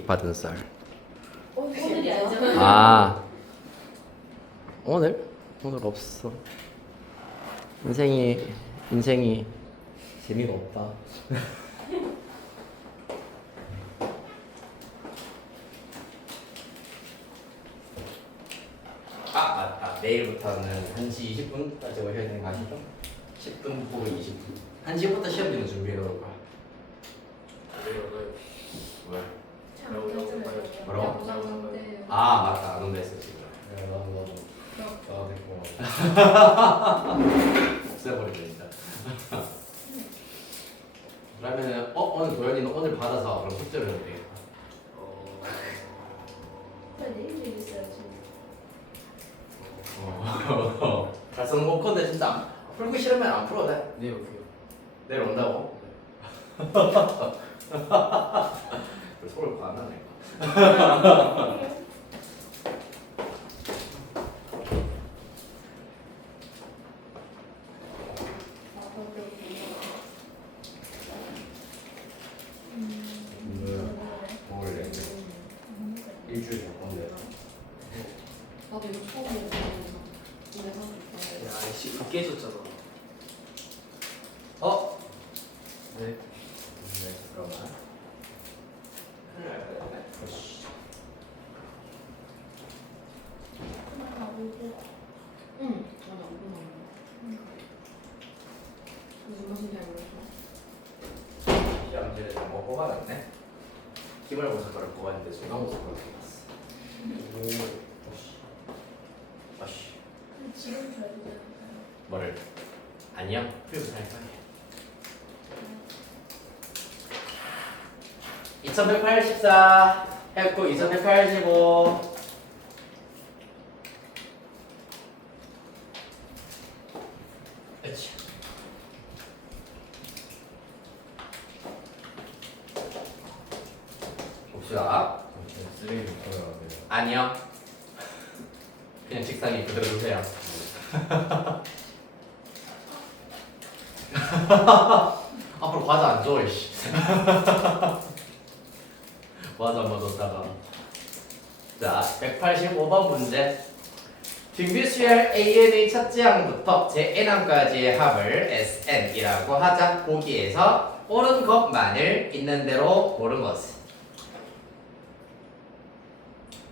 받은 썰. 오늘이 아니잖아. 아 오늘 없어. 인생이 재미가 없다. 아 맞다. 내일부터는 1시 20분까지 오셔야 되는 거 아시죠? 10분 후로 20분. 1시부터 시험지는 준비해 놓을 거야. 왜? 뭐라고? 아 맞다. 안 온다 했어 지금. 없애버리네 진짜. 그러면은 오늘 도현이는 오늘 받아서 그럼 숙제를 해도 되겠다. 내일 있어요 지금. 잘 쓰는 거 건데 진짜 풀기 싫으면 안 풀어도 돼. 네, 오케이. 내일 온다고? 서울 과하네. 먹을래. 일주일 될 건데. 나도 이거 처음이야. 야, 씨, 다 깨졌잖아. 어? 네. 네, 그러면. 응. 맞아. 무슨 맛인지 알겠어. 시험지를 뭐 뽑아놨네. 기말고사 거를 뽑았는데 중간고사 거를 뽑았어. 어씨. 지금 줘야 되잖아요. 뭐를? 아니요. 필요도 할 거예요. 2184 했고 2185 그렇지. 봅시다. 쓰레기 버려야 돼요. 아니요. 그냥 직상이 그대로 두세요. 앞으로 과자 안 줘, 이씨. 과자 한번 넣다가. 자, 185번 문제. 등비수열 AN의 첫째 항부터 제N항까지의 합을 SN이라고 하자. 보기에서 옳은 것만을 있는 대로 고른 것은.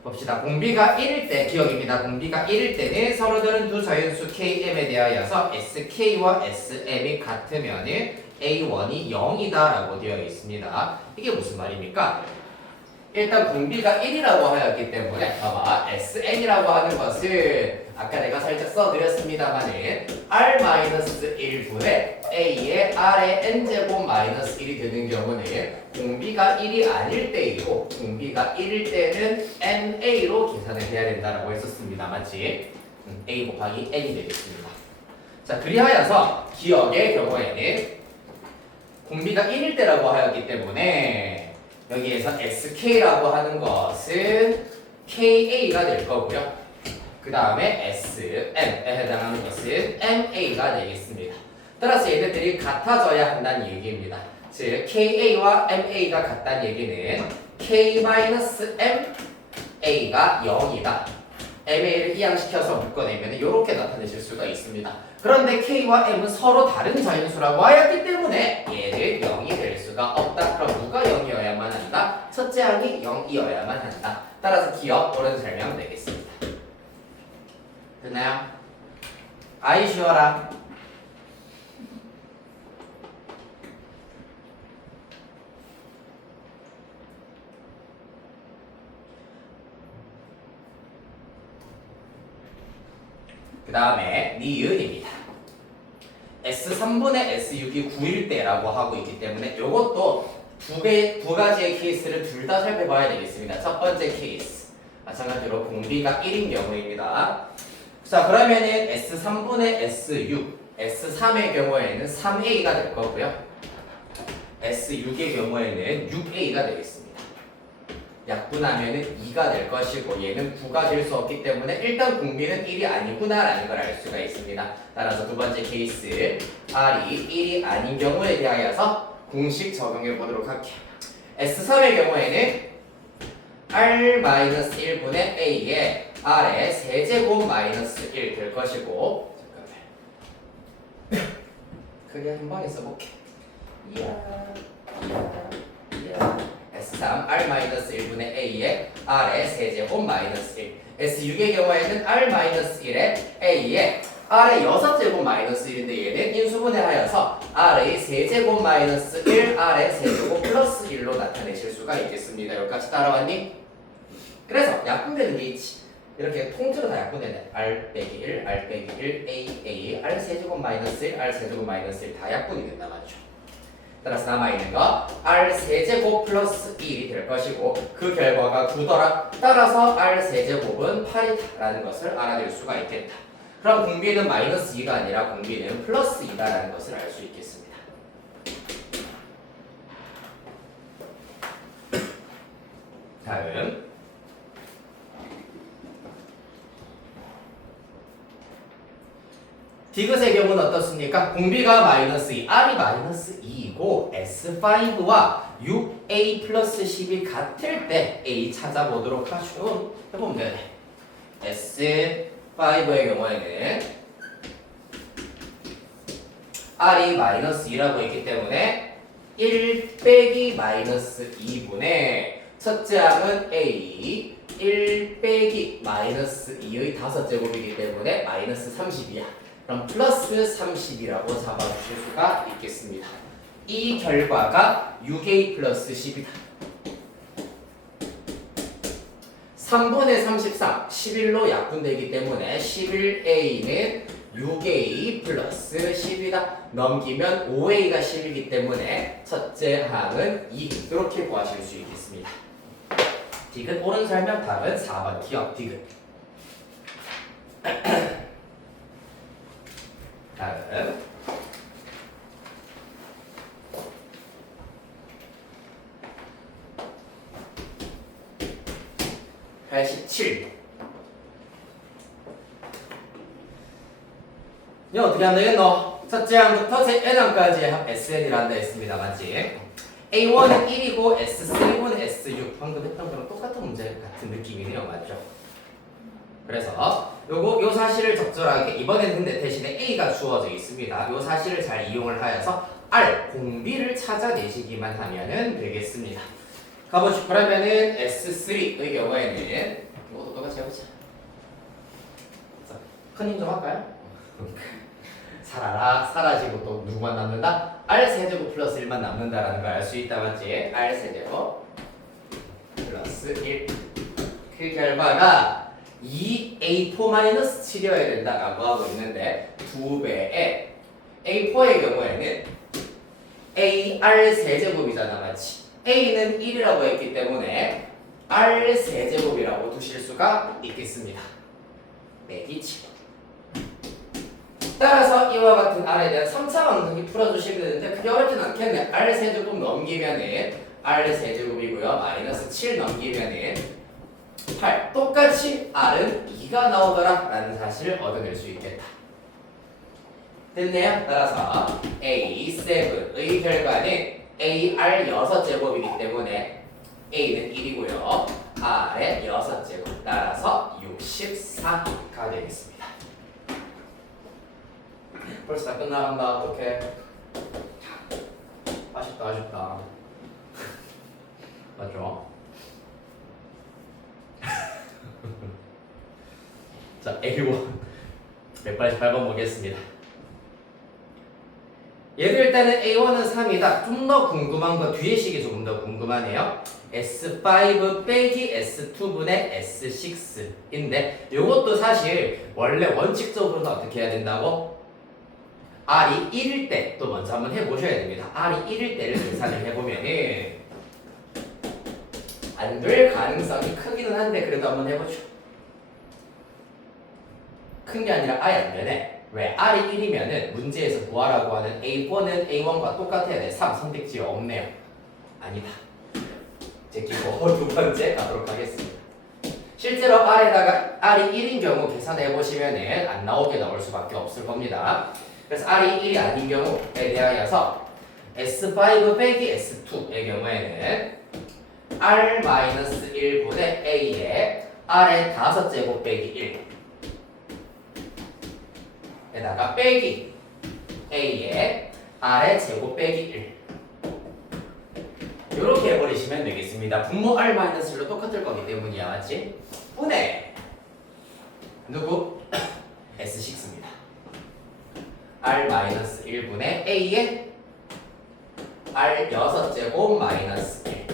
봅시다. 공비가 1일 때 기억입니다. 공비가 1일 때는 서로들은 두 자연수 KM에 대하여서 SK와 SM이 같으면 A1이 0이다 라고 되어 있습니다. 이게 무슨 말입니까? 일단 공비가 1이라고 하였기 때문에 봐봐. SN이라고 하는 것은 아까 내가 살짝 써드렸습니다만은 R-1분의 A의 R의 N제곱 마이너스 1이 되는 경우는 공비가 1이 아닐 때이고 공비가 1일 때는 NA로 계산을 해야 된다라고 했었습니다. 맞지? A 곱하기 N이 되겠습니다. 자, 그리하여서 기억의 경우에는 공비가 1일 때라고 하였기 때문에 여기에서 SK라고 하는 것은 KA가 될 거고요. 그 다음에 SM에 해당하는 것은 MA가 되겠습니다. 따라서 얘네들이 같아져야 한다는 얘기입니다. 즉 KA와 MA가 같다는 얘기는 K-MA가 0이다. MA를 이항시켜서 묶어내면 이렇게 나타내실 수가 있습니다. 그런데 K와 M은 서로 다른 자연수라고 하였기 때문에 얘를 0이 될 수가 없다. 그럼 누가 0이어야만 한다? 첫째 항이 0이어야만 한다. 따라서 기억, 옳은 설명 되겠습니다. 됐나요? 아이 쉬워라. 그 다음에 니은입니다. S3분의 S6이 9일 때라고 하고 있기 때문에 이것도 두 가지의 케이스를 둘 다 살펴봐야 되겠습니다. 첫 번째 케이스 마찬가지로 공비가 1인 경우입니다. 자, 그러면은 S3분의 S6 S3의 경우에는 3A가 될 거고요. S6의 경우에는 6A가 되겠습니다. 약분하면은 2가 될 것이고 얘는 9가 될 수 없기 때문에 일단 공비는 1이 아니구나라는 걸 알 수가 있습니다. 따라서 두 번째 케이스 R이 1이 아닌 경우에 대하여서 공식 적용해 보도록 할게요. S3의 경우에는 R-1분의 A에 R의 세제곱 마이너스 1 될 것이고 잠깐만 크게 한 번에 써볼게. S3 R-1분의 A에 R의 세제곱 마이너스 1 S6의 경우에는 R-1에 A에 R의 6제곱 마이너스 1인데 얘는 인수분해하여서 R의 세제곱 마이너스 1 R의 세제곱 플러스 1로 나타내실 수가 있겠습니다. 여기까지 따라왔니? 그래서 약분되는 게 있지. 이렇게 통째로 다 약분되네. R 빼기 1, R 빼기 1, A, R 세제곱 마이너스 1, R 세제곱 마이너스 1 다 약분이 된다 맞죠? 따라서 남아있는 거 R 세제곱 플러스 1이 될 것이고 그 결과가 9더라. 따라서 R 세제곱은 8이다라는 것을 알아낼 수가 있겠다. 그럼 공비는 마이너스 2가 아니라 공비는 플러스 2다라는 것을 알 수 있겠습니다. 다음 디귿의 경우는 어떻습니까? 공비가 마이너스 2, R이 마이너스 2이고 S5와 6A 플러스 10이 같을 때 A 찾아보도록 하죠. 해보면 되네. S5의 경우에는 R이 마이너스 2라고 했기 때문에 1 빼기 마이너스 2분의 첫째 항은 A 1 빼기 마이너스 2의 5제곱이기 때문에 마이너스 30이야. 그럼 플러스 30이라고 잡아주실 수가 있겠습니다. 이 결과가 6A 플러스 10이다. 3분의 33, 11로 약분되기 때문에 11A는 6A 플러스 10이다. 넘기면 5A가 10이기 때문에 첫째 항은 2. 이렇게 구하실 수 있겠습니다. 디귿 옳은 설명 답은 4번 기억 디귿. 다음 87. 이거 어떻게 하면 되겠노? 첫째 항부터 n항까지 SN이라 한다 했습니다. 맞지? A1은 1이고 S3는 S6 방금 했던 거랑 똑같은 문제 같은 느낌이네요. 맞죠? 그래서 요 사실을 적절하게 이번에는 근데 대신에 A가 주어져 있습니다. 요 사실을 잘 이용을 하여서 R 공비를 찾아내시기만 하면은 되겠습니다. 가보시죠. 그러면은 S3의 경우에는 이것도 똑같이 해보자. 큰 힘 좀 할까요? 살아라 사라지고 또 누구만 남는다? R 세제곱 플러스 1만 남는다라는 걸 알 수 있다 맞지? R 세제곱 플러스 1 그 결과가 2A4-7이어야 된다라고 하고 있는데 2배에 A4의 경우에는 AR 세제곱이잖아 맞지? A는 1이라고 했기 때문에 R 세제곱이라고 두실 수가 있겠습니다. 빼기 7. 따라서 이와 같은 R에 대한 3차 방정식 풀어주시면 되는데 그게 어렵진 않겠네. R 세제곱 넘기면은 R 세제곱이고요. 마이너스 7 넘기면은 8. 똑같이 R은 2가 나오더라 라는 사실을 얻어낼 수 있겠다. 됐네요. 따라서 A7의 결과는 AR 6제곱이기 때문에 A는 1이고요. R의 6제곱 따라서 64가 되겠습니다. 벌써 다 끝나간다. 어떡해. 아쉽다. 맞죠? 자, A1 188번 보겠습니다. 얘들 일단은 A1은 3이다. 좀 더 궁금한 건 뒤에 식이 조금 더 궁금하네요. S5 빼기 S2분의 S6인데 요것도 사실 원래 원칙적으로는 어떻게 해야 된다고? R이 1일 때 또 먼저 한번 해보셔야 됩니다. R이 1일 때를 계산을 해보면은 안 될 가능성이 크기는 한데 그래도 한번 해보죠. 큰 게 아니라 아예 안 되네. 왜? R이 1이면은 문제에서 구하라고 하는 A4는 A1과 똑같아야 돼. 3 선택지가 없네요. 아니다. 제끼고 두 번째 가도록 하겠습니다. 실제로 R에다가 R이 1인 경우 계산해 보시면은 안 나오게 나올 수밖에 없을 겁니다. 그래서 R이 1이 아닌 경우에 대하여서 S5 빼기 S2의 경우에는 R-1분의 1분의 A에 R의 5제곱 빼기 1에다가 빼기 A에 R의 제곱 빼기 1 이렇게 해버리시면 되겠습니다. 분모 R-1로 똑같을 거기 때문이야. 맞지? 분의 누구? S6입니다. R-1분의 A에 R 6제곱 마이너스 1.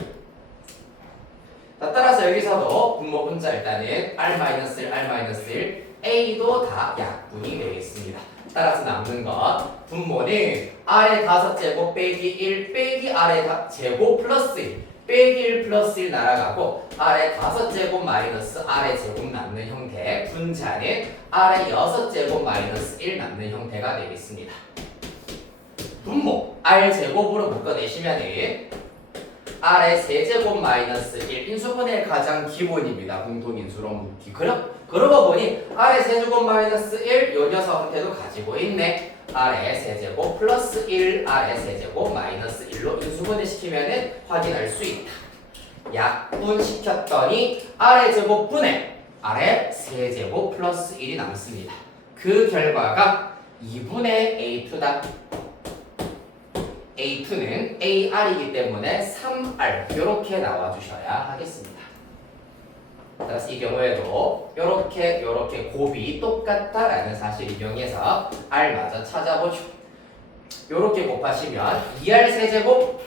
자, 따라서 여기서도 분모 분자 일단은 R-1, R-1, A도 다 약분이 되겠습니다. 따라서 남는 것 분모는 R의 5제곱 빼기 1 빼기 R의 제곱 플러스 1 빼기 1 플러스 1 날아가고 R의 5제곱 마이너스 R의 제곱 남는 형태, 분자는 R의 6제곱 마이너스 1 남는 형태가 되겠습니다. 분모 R 제곱으로 묶어내시면은 R의 세제곱 마이너스 1 인수분해의 가장 기본입니다. 공통인수로 묶기. 그러고 보니 R의 세제곱 마이너스 1 요 녀석한테도 가지고 있네. R의 세제곱 플러스 1 R의 세제곱 마이너스 1로 인수분해 시키면은 확인할 수 있다. 약분시켰더니 R의 제곱 분의 R의 세제곱 플러스 1이 남습니다. 그 결과가 2분의 A2다. A2는 AR이기 때문에 3R 이렇게 나와주셔야 하겠습니다. 따라서 이 경우에도 이렇게 곱이 똑같다라는 사실 이용해서 R마저 찾아보죠. 이렇게 곱하시면 2R 세제곱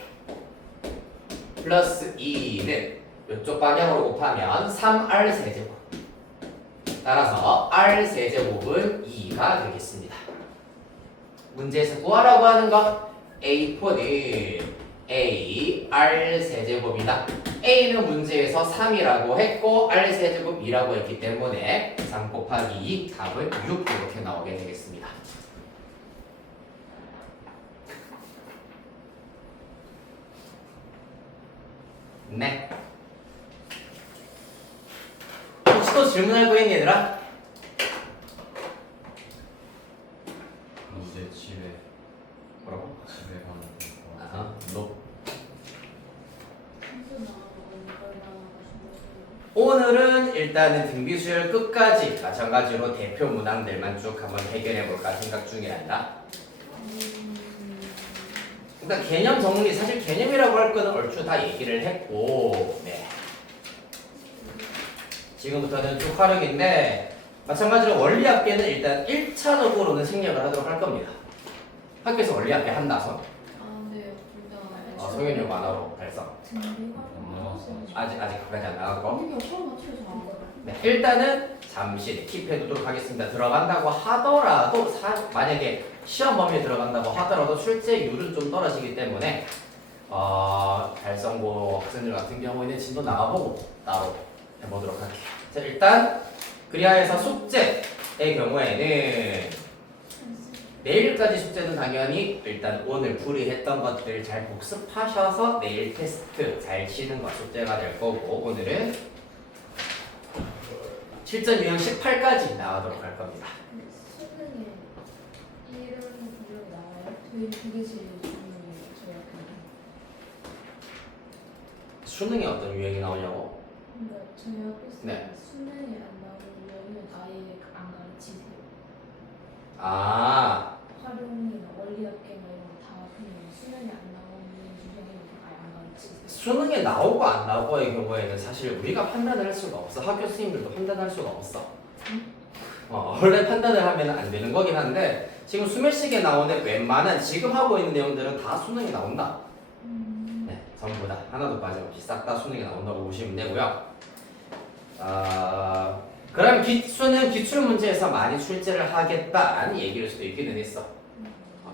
플러스 2는 이쪽 방향으로 곱하면 3R 세제곱. 따라서 R 세제곱은 2가 되겠습니다. 문제에서 구하라고 하는 것 A4는 A, R 세제곱이다. A는 문제에서 3이라고 했고 R 세제곱 2라고 했기 때문에 3 곱하기 2 답은 6 이렇게 나오게 되겠습니다. 네. 혹시 또 질문할 거 있니 얘들아? 이제 집에 뭐라고? 집에 가면 될것 같아. 아하, 너 순수 나가고 이걸 나가고 오늘은 일단은 등비수열 끝까지 마찬가지로 대표 문항들만 쭉 한번 해결해 볼까 생각 중이란다. 일단 개념 정리, 사실 개념이라고 할 거는 얼추 다 얘기를 했고, 네. 지금부터는 쭉 활용인데 마찬가지로 원리학계는 일단 1차적으로는 생략을 하도록 할 겁니다. 학교에서 원리학계 한다서 네, 성현이 만화로 발성. 아직 그까지 안 나갔고. 언니가 처음 맞춰서 안 거야. 네, 일단은 잠시 킵해두도록 하겠습니다. 들어간다고 하더라도 만약에 시험 범위에 들어간다고 하더라도 출제율은 좀 떨어지기 때문에 달성고 학생들 같은 경우에는 진도 나와보고 따로 해보도록 할게요. 자, 일단 그리하여서 숙제의 경우에는 내일까지 숙제는 당연히 일단 오늘 풀이했던 것들 잘 복습하셔서 내일 테스트 잘 치는 거 숙제가 될 거고, 오늘은 실전 유형 18까지 나가도록 할 겁니다. 수능에 이런 구역이 나와요? 그게 제일 중요해요. 저희 학교는. 수능에 어떤 유형이 나오냐고? 그러니까 저희 학교에서 네. 수능에 안 나오면 아예 안 가르치세요. 아, 활용이나 원리학계나 이런 거 다 그냥 수능에 안 나오는 유형이면 아예 안 가르치세요. 수능에 나오고 안 나오고의 경우에는 사실 우리가 판단을 할 수가 없어. 학교 선생님들도 판단할 수가 없어. 원래 판단을 하면 안 되는 거긴 한데 지금 수면식에 나오는 웬만한 지금 하고 있는 내용들은 다 수능에 나온다. 네, 전부 다 하나도 빠짐없이 싹 다 수능에 나온다고 보시면 되고요. 그럼 수능 기출 문제에서 많이 출제를 하겠다라는 얘기를 수도 있기는 했어.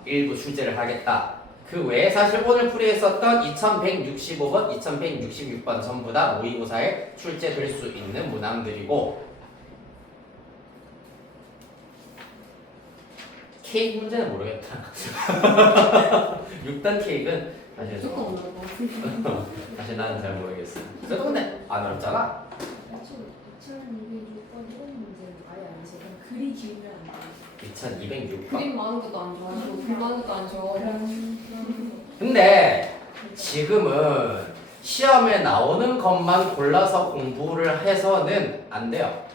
일부 출제를 하겠다. 그 외에 사실 오늘 풀이했었던 2165번, 2166번 전부 다 모의고사에 출제될 수 있는 문항들이고, 케이크 문제는 모르겠다. 6단 케이크는 사실 무조건 어려워. 사실 나는 잘 모르겠어. 근데 안 어렵잖아. 2206번 이런 문제는 아예 안 해서 그냥 글이 길면 안 돼요. 2206번. 그림 많은 것도 안 좋아하고 글 많은 것도 안 좋아하고 근데 지금은 시험에 나오는 것만 골라서 공부를 해서는 안 돼요.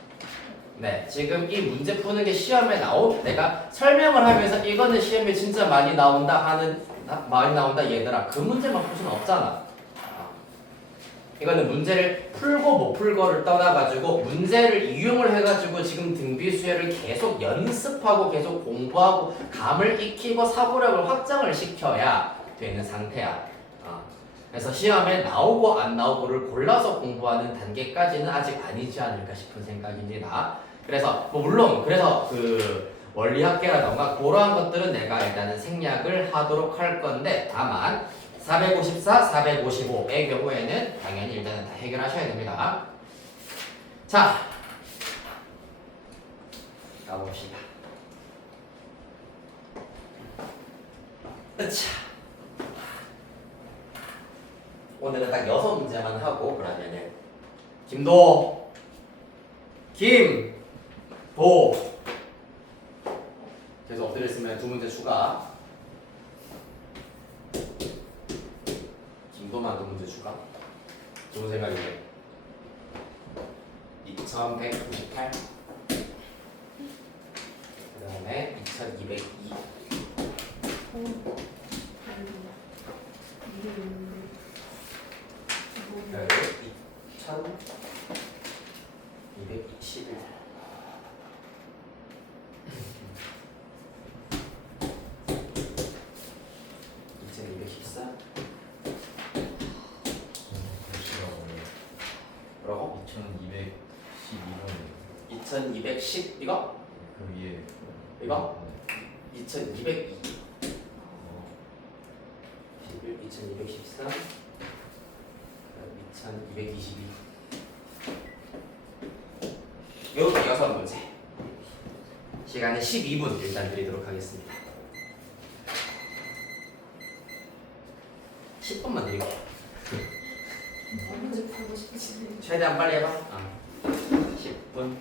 네, 지금 이 문제 푸는 게 시험에 내가 설명을 하면서 이거는 시험에 진짜 많이 나온다 얘들아. 그 문제만 풀 수는 없잖아. 이거는 문제를 풀고 못 풀고를 떠나가지고 문제를 이용을 해가지고 지금 등비수열을 계속 연습하고 계속 공부하고 감을 익히고 사고력을 확장을 시켜야 되는 상태야. 그래서 시험에 나오고 안 나오고를 골라서 공부하는 단계까지는 아직 아니지 않을까 싶은 생각입니다. 그래서 물론 그래서 그 원리학계라던가 그러한 것들은 내가 일단은 생략을 하도록 할 건데 다만 454, 455의 경우에는 당연히 일단은 다 해결하셔야 됩니다. 자, 가봅시다. 으차. 오늘은 딱 6문제만 하고 그러면은 김도 계속 엎드려 있으면 2문제 추가. 김도만 2문제 추가. 좋은 생각이네. 2198. 그 다음에 2202. 네, 2221. 2214. 뭐라고? 2212번 2210 이거? 그 위에 이거? 네. 2202. 2213. 2222. 이렇게 6문제. 시간은 12분 일단 드리도록 하겠습니다. 10분만 드릴게요. 문제 풀고 싶지. 최대한 빨리 해봐. 10분.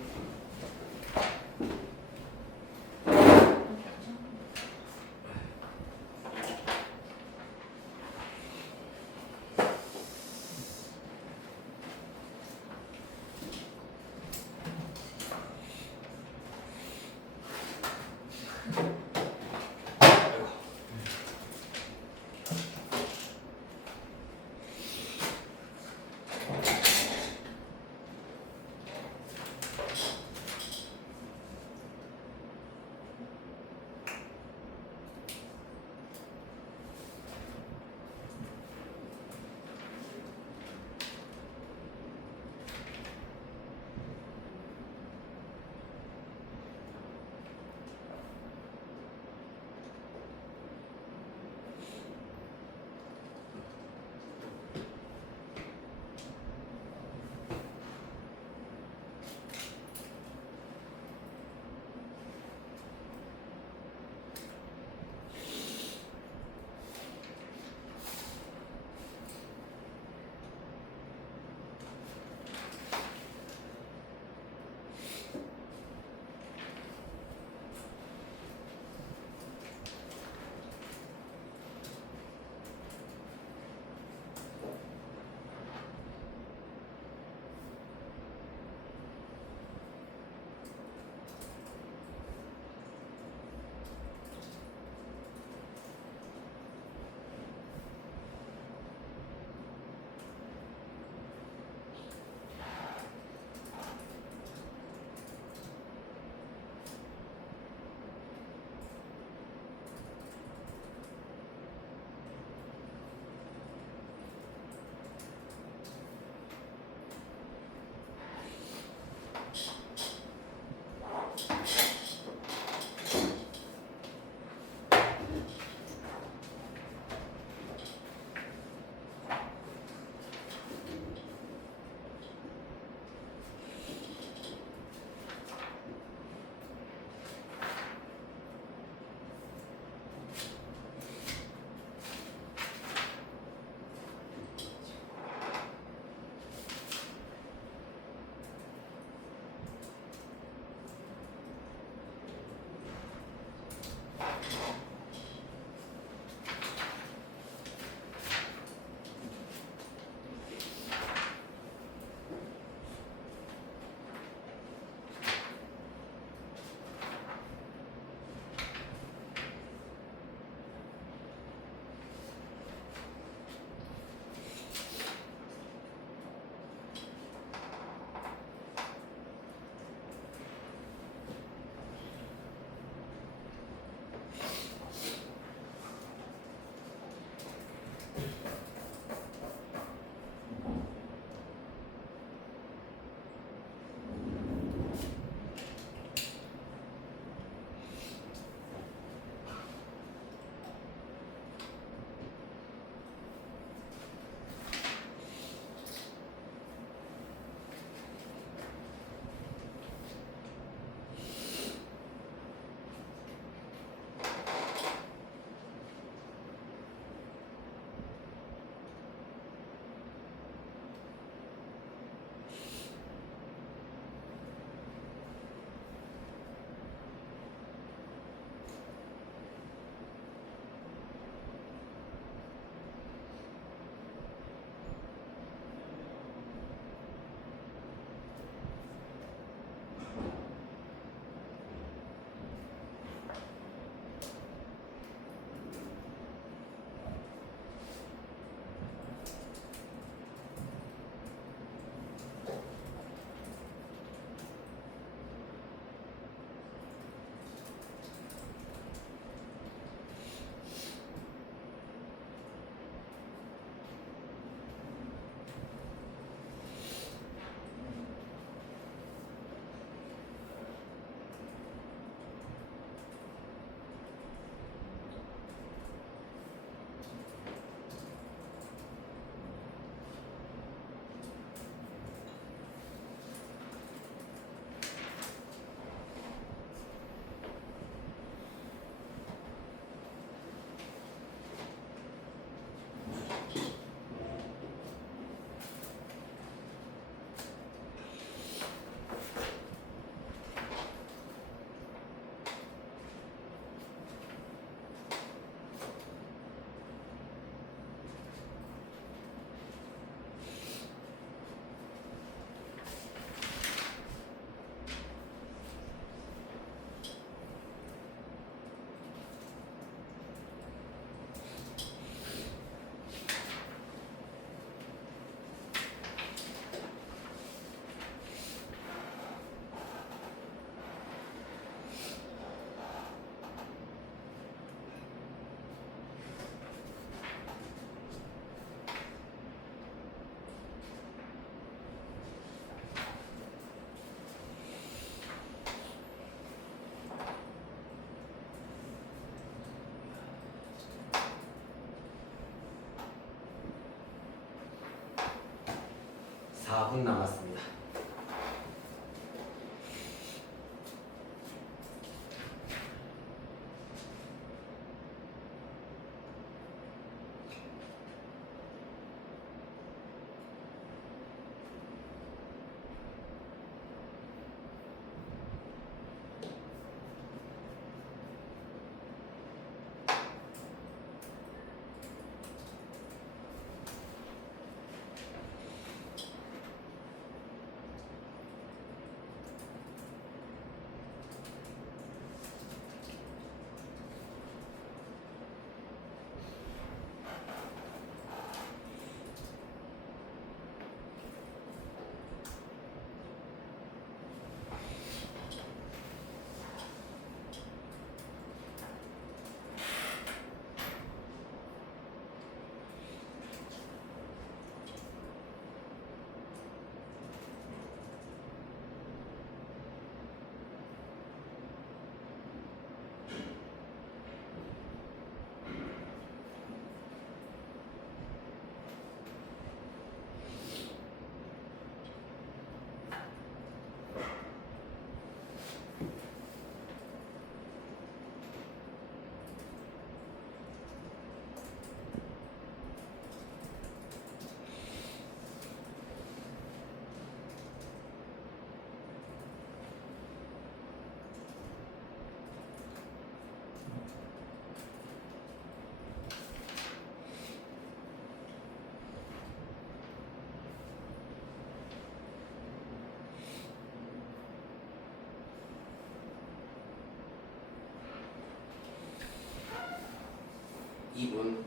4분 남았습니다. 이분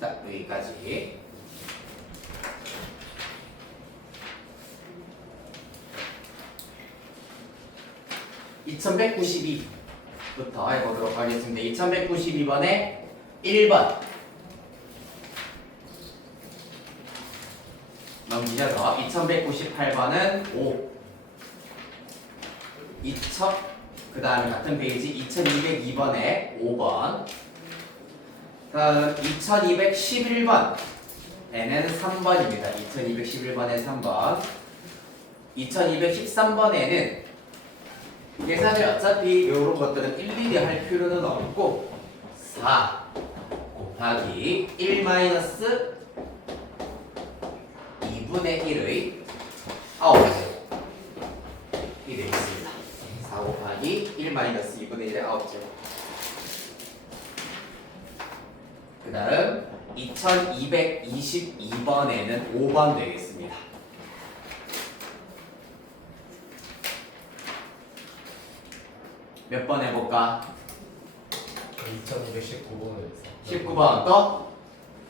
자, 여기까지. (2192부터) 해보도록 하겠습니다. 2192번에 1번 넘기셔서 2198번은 5 그 다음에 같은 페이지 2202번에 5번 다음 2211번에는 3번입니다. 2211번에 3번 2213번에는 계산을 어차피 이런 것들은 일일이 할 필요는 없고 4 곱하기 1 마이너스 2분의 1의 9제 이 되겠습니다. 4 곱하기 1 마이너스 2분의 1의 9제 그 다음 2222번에는 5번 되겠습니다. 몇 번 해볼까? 2219번에 19번 또?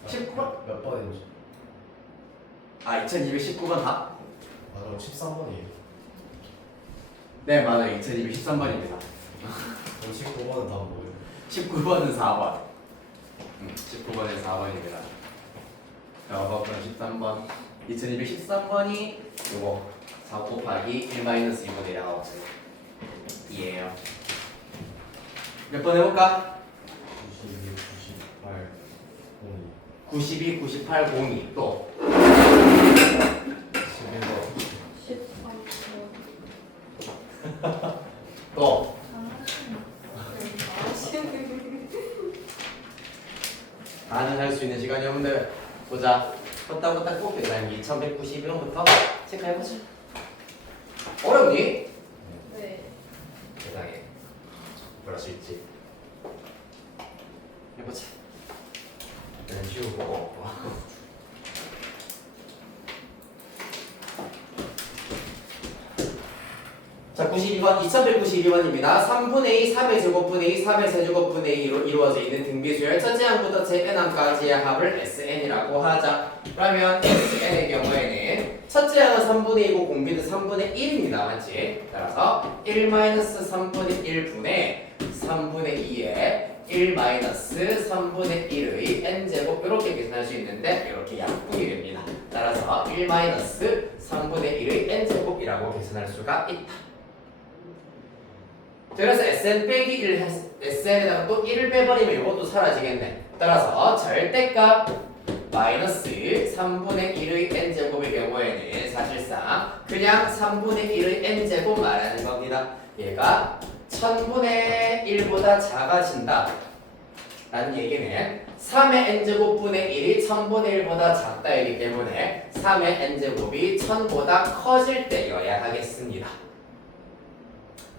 19번? 몇 번인지. 아 2219번 다? 아 그럼 13번이에요. 네 맞아요. 2213번입니다. 그럼 19번은 다 뭐예요? 19번은 4번. 19번은 4번입니다. 그럼 13번. 2213번이 요거 4 곱하기 1-2분의 1하고 이에요. 몇 번 해볼까? 92, 98, 02, 92, 98, 02 또 11번. 13번. 또 다는 할 수 있는 시간이 없는데 보자. 껐다 꼭 그다음 2191번부터 체크해보자. 어렵니? 네. 세상에 그럴 수 있지. 해보자. 일단 지우고 자 92번 2192번입니다. 3분의 2, 3의 제곱분의 2, 3의 세제곱분의 2로 이루어져 있는 등비수열 첫째 항부터 제n항까지의 합을 SN이라고 하자. 그러면 SN의 경우에는 첫째 항은 3분의 2고 공비는 3분의 1입니다. 맞지? 따라서 1-3분의 1분의 3분의 2에 1-3분의 1의 n제곱 이렇게 계산할 수 있는데 이렇게 약분이 됩니다. 따라서 1-3분의 1의 n제곱이라고 계산할 수가 있다. 그래서 SN 빼기 1, SN에다가 또 1을 빼버리면 이것도 사라지겠네. 따라서 절대값 마이너스 3분의 1의 n제곱의 경우에는 사실상 그냥 3분의 1의 n제곱 말하는 겁니다. 얘가 1000분의 1보다 작아진다 라는 얘기는 3의 n제곱분의 1이 1000분의 1보다 작다이기 때문에 3의 n제곱이 1000보다 커질 때여야 하겠습니다.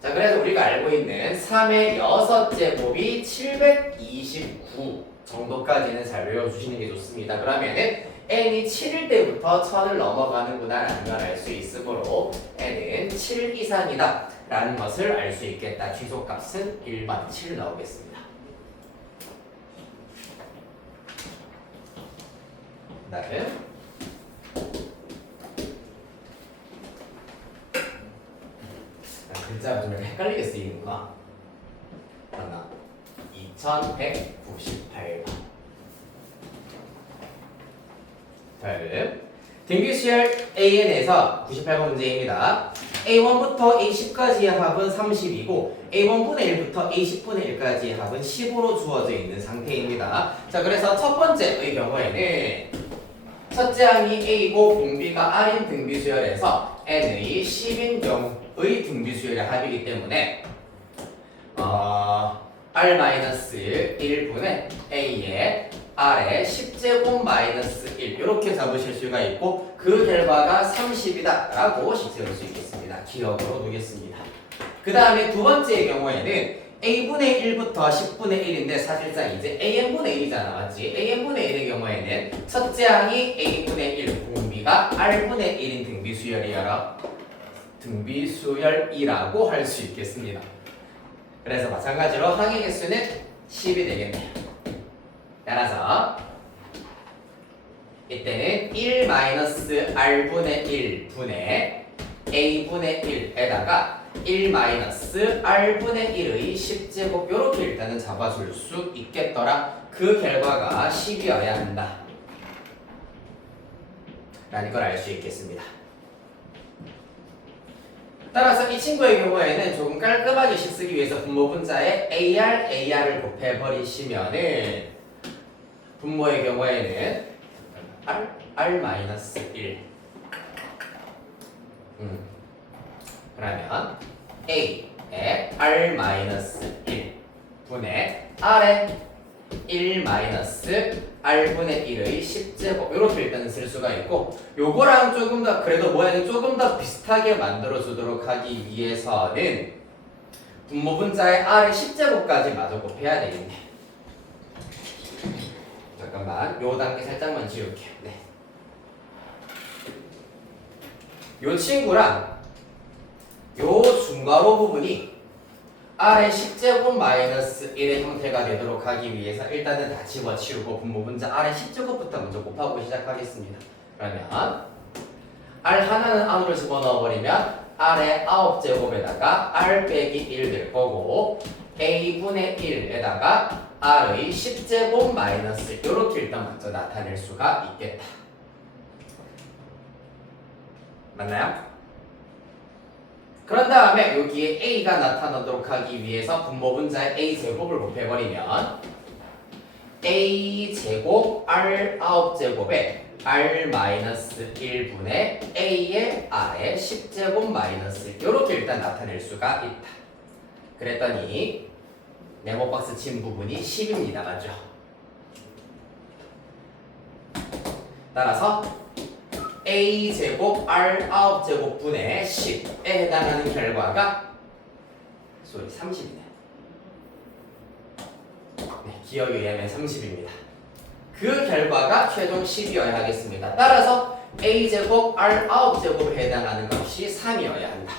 자, 그래서 우리가 알고 있는 3의 6제곱이 729 정도까지는 잘 외워주시는 게 좋습니다. 그러면은 n이 7일 때부터 1000을 넘어가는구나 라는 걸 알 수 있으므로 n은 7 이상이다 라는 것을 알 수 있겠다. 취소값은 1번 7 나오겠습니다. 그 다음에 글자가 좀 헷갈리게 쓰이는구나. 하나 2198번. 다음 등비수열 AN에서 98번 문제입니다. A1부터 A10까지의 합은 30이고 A1분의 1부터 A10분의 1까지의 합은 10으로 주어져 있는 상태입니다. 자, 그래서 첫 번째의 경우에는 첫째 항이 A고 공비가 R인 등비수열에서 N의 10인 경우의 등비수열의 합이기 때문에 R-1분의 A의 R의 10제곱 마이너스 1 이렇게 잡으실 수가 있고 그 결과가 30이다 라고 세울 수 있겠습니다. 기억으로 두겠습니다. 그 다음에 두 번째의 경우에는 A분의 1부터 10분의 1인데 사실상 이제 AN분의 1이잖아. 맞지? AN분의 1의 경우에는 첫째 항이 A분의 1 공비가 R분의 1인 등비수열이라고 할 수 있겠습니다. 그래서 마찬가지로 항의 개수는 10이 되겠네요. 따라서 이때는 1-R분의 1분의 A분의 1에다가 1-R분의 1의 10제곱 이렇게 일단은 잡아줄 수 있겠더라. 그 결과가 10이어야 한다 라는 걸 알 수 있겠습니다. 따라서 이 친구의 경우에는 조금 깔끔하게 쓰기 위해서 분모분자에 AR을 곱해버리시면은 분모의 경우에는 R-1 그러면 A에 R-1 분의 R에 1-R분의 1의 10제곱 이렇게 일단 쓸 수가 있고 요거랑 조금 더 그래도 모양이 조금 더 비슷하게 만들어 주도록 하기 위해서는 분모분자의 R의 10제곱까지 마저 곱해야 되겠네. 잠깐만 요 단계 살짝만 지울게요. 네. 요 친구랑 요 중괄호 부분이 R의 10제곱 마이너스 1의 형태가 되도록 하기 위해서 일단은 다 집어치우고 분모분자 R의 10제곱부터 먼저 곱하고 시작하겠습니다. 그러면 R 하나는 안으로 집어넣어버리면 R의 9제곱에다가 R 빼기 1 될 거고 A분의 1에다가 R의 10제곱 마이너스 이렇게 일단 먼저 나타낼 수가 있겠다. 맞나요? 그런 다음에 여기에 A가 나타나도록 하기 위해서 분모분자의 A제곱을 곱해버리면 A제곱 R 9제곱에 R-1분의 A의 R의 10제곱 마이너스 이렇게 일단 나타낼 수가 있다. 그랬더니 네모박스 친 부분이 10입니다. 맞죠? 따라서 A제곱 R 9제곱분의 10에 해당하는 결과가 30이네. 네, 기억에 의하면 30입니다. 그 결과가 최종 10이어야 하겠습니다. 따라서 A제곱 R 9제곱에 해당하는 것이 3이어야 한다.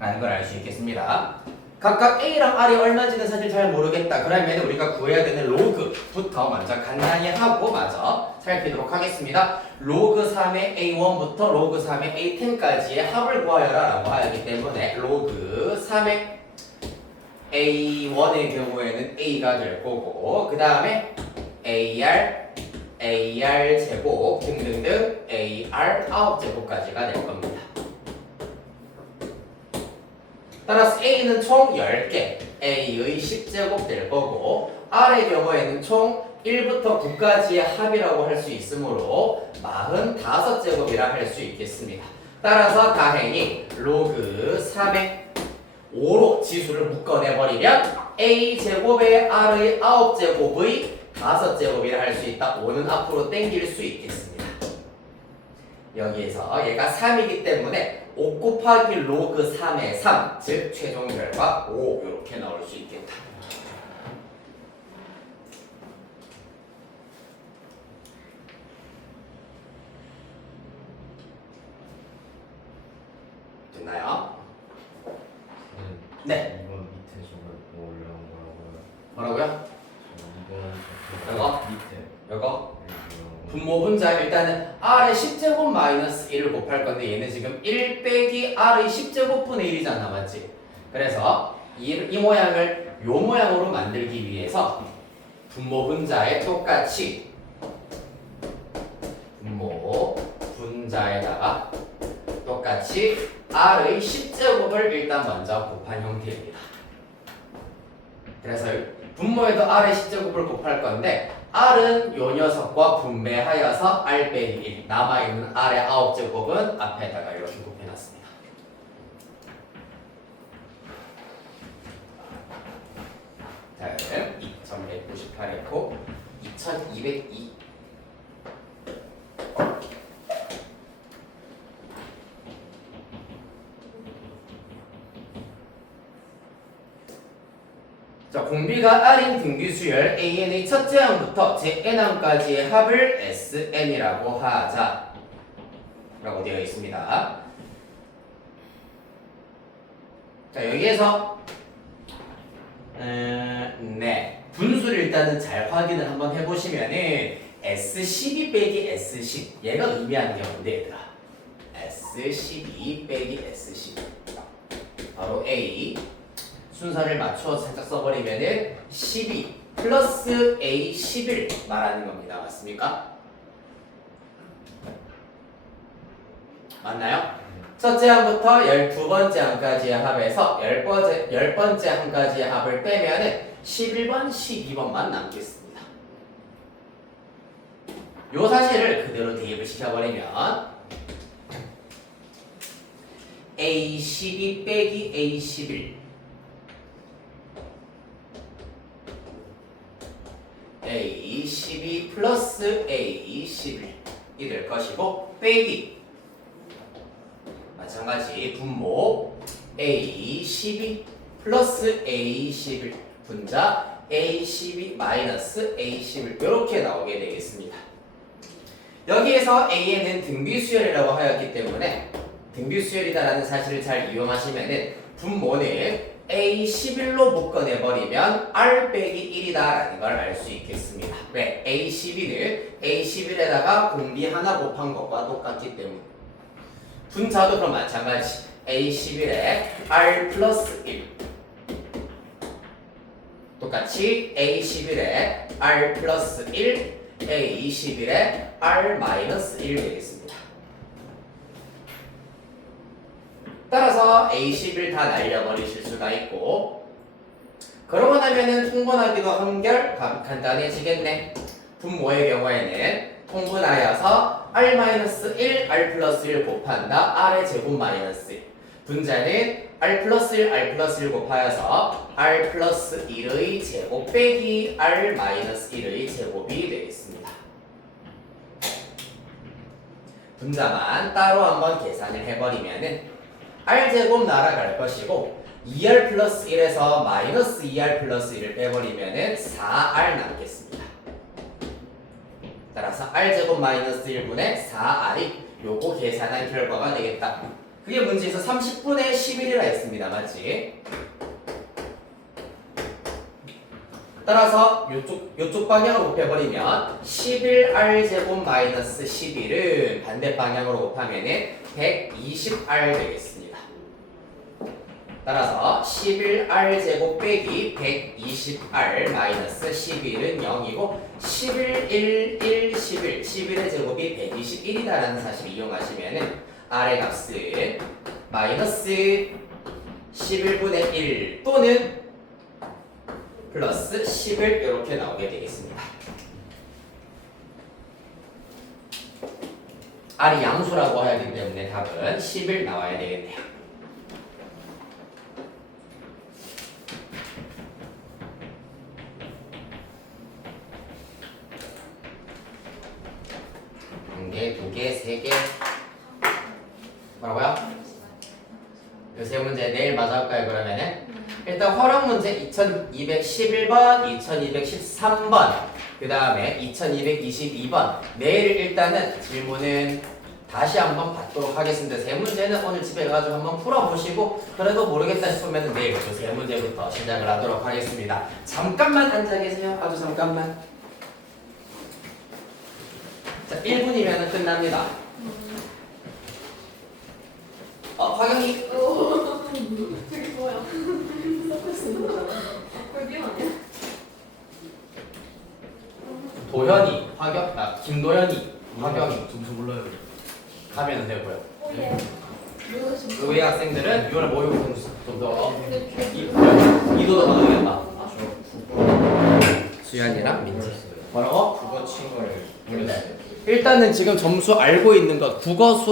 라는 걸 알 수 있겠습니다. 각각 A랑 R이 얼마인지는 사실 잘 모르겠다. 그러면 우리가 구해야 되는 로그부터 먼저 간단히 하고 마저 살피도록 하겠습니다. 로그 3의 A1부터 로그 3의 A10까지의 합을 구하여라 라고 하기 때문에 로그 3의 A1의 경우에는 A가 될 거고 그 다음에 AR 제곱 등등등 AR 9제곱까지가 될 겁니다. 따라서 A는 총 10개, A의 10제곱 될 거고 R의 경우에는 총 1부터 9까지의 합이라고 할 수 있으므로 45제곱이라 할 수 있겠습니다. 따라서 다행히 로그 3의 5로 지수를 묶어내버리면 A제곱에 R의 9제곱의 5제곱이라 할 수 있다. 5는 앞으로 당길 수 있겠습니다. 여기에서 얘가 3이기 때문에 5 곱하기 로그 3의 3, 즉 최종 결과 5 이렇게 나올 수 있겠다. 됐나요? 네. 이건 밑에 저걸 올려놓은 거라고요. 뭐라고요? 이건 이거? 밑에 이거? 분모분자 일단은 R의 10제곱 마이너스 1을 곱할 건데 얘는 지금 1 빼기 R의 10제곱분의 1이잖아. 맞지? 그래서 이 모양을 요 모양으로 만들기 위해서 분모분자에 똑같이 분모분자에다가 똑같이 R의 10제곱을 일단 먼저 곱한 형태입니다. 그래서 분모에도 R의 10제곱을 곱할 건데 R은 요 녀석과 분배하여서 R 빼기 1 남아있는 R의 9제곱은 앞에다가 이렇게 곱해놨습니다. 다음 2198했고 2202 자, 공비가 R인 등기수열 AN의 첫째 항부터 JN항까지의 합을 SN이라고 하자 라고 되어 있습니다. 자, 여기에서 네, 분수를 일단은 잘 확인을 한번 해보시면은 S12 빼기 S10 얘가 의미하는 게 뭔데 얘들아? S12 빼기 S10 바로 A 순서를 맞춰 살짝 써버리면은 12 플러스 A 11 말하는 겁니다. 맞습니까? 맞나요? 첫째 항부터 12번째 항까지의 합에서 10번째 항까지의 합을 빼면은 11번, 12번만 남겠습니다. 요 사실을 그대로 대입을 시켜버리면 A12 빼기 A11 A12 플러스 A11이 될 것이고 빼기 마찬가지 분모 A12 플러스 A11 분자 A12 마이너스 A11 이렇게 나오게 되겠습니다. 여기에서 A에는 등비수열이라고 하였기 때문에 등비수열이다라는 사실을 잘 이용하시면은 분모는 A11로 묶어내버리면 R 빼기 1이다라는 걸 알 수 있겠습니다. 왜? A12는 A11에다가 공비 하나 곱한 것과 똑같기 때문에. 분자도 그럼 마찬가지. A11에 R 플러스 1 똑같이 A11에 R 플러스 1 A21에 R 마이너스 1 되겠습니다. 따라서 A11 다 날려버리실 수가 있고, 그러고 나면은 통분하기도 한결 간단해지겠네. 분모의 경우에는 통분하여서 R-1, R+1 곱한다 R의 제곱 마이너스 1. 분자는 R+1, R+1 곱하여서 R+1의 제곱 빼기 R-1의 제곱이 되겠습니다. 분자만 따로 한번 계산을 해버리면은 R제곱 날아갈 것이고 2R 플러스 1에서 마이너스 2R 플러스 1을 빼버리면은 4R 남겠습니다. 따라서 R제곱 마이너스 1분의 4R이 요거 계산한 결과가 되겠다. 그게 문제에서 30분의 11이라 했습니다. 맞지? 따라서 요쪽 방향으로 곱해버리면 11R제곱 마이너스 11은 반대 방향으로 곱하면은 120R 되겠습니다. 따라서 11R제곱 빼기 120R 마이너스 11은 0이고 11, 1, 11, 11의 제곱이 121이다라는 사실을 이용하시면은 R의 값은 마이너스 11분의 1 또는 플러스 10을 이렇게 나오게 되겠습니다. R이 양수라고 하기 때문에 답은 10을 나와야 되겠네요. 한 개, 두 개, 세 개. 뭐라고요? 이 세 문제 내일 마저 할까요, 그러면은? 일단 활용 문제 2211번, 2213번, 그 다음에 2222번. 내일 일단은 질문은 다시 한번 받도록 하겠습니다. 세 문제는 오늘 집에 가가지고 한번 풀어보시고, 그래도 모르겠다 싶으면 내일 그 세 문제부터 시작을 하도록 하겠습니다. 잠깐만 앉아 계세요. 아주 잠깐만. 자, 1분이면 끝납니다. 화경이. 저게 뭐야? 꼴비용 아니야? 도현이, 김도현이, 화경이. 점수 몰라요. 가면 되고요. 오예. 의외 학생들은 6월 모의고사 좀더 근데 이도도 받아야겠다. 저 수연이랑 민지. 민지. 뭐라고? 국어 친 거를 일단은 지금 점수 알고 있는 것 국어 수학